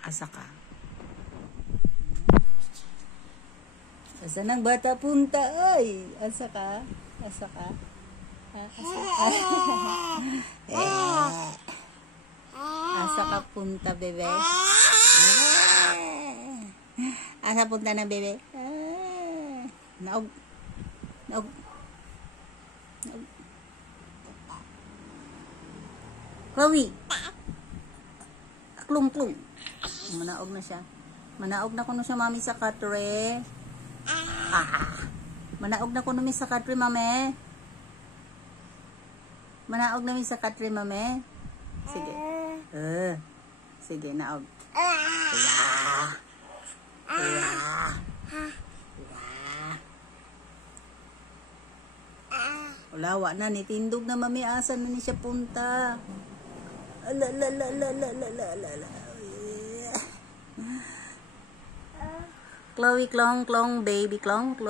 Asa ka? Asa ng bata punta? Ay, asa ka? Asa ka? Asa ka? Asa ka punta, bebe? Asa punta na, bebe? Naog. Naog. Naog. Chloe. Klung-klung. Manaog na siya. Manaog na kuno siya, mami, sa katre. Manaog na kuno mi sa katre, mami. Manaog na mi sa katre, mami. Sige. Sige, naog. Wala na, nitindog na, mami. Asan na ni siya punta? Chloe, klong, klong, baby, klong, klong.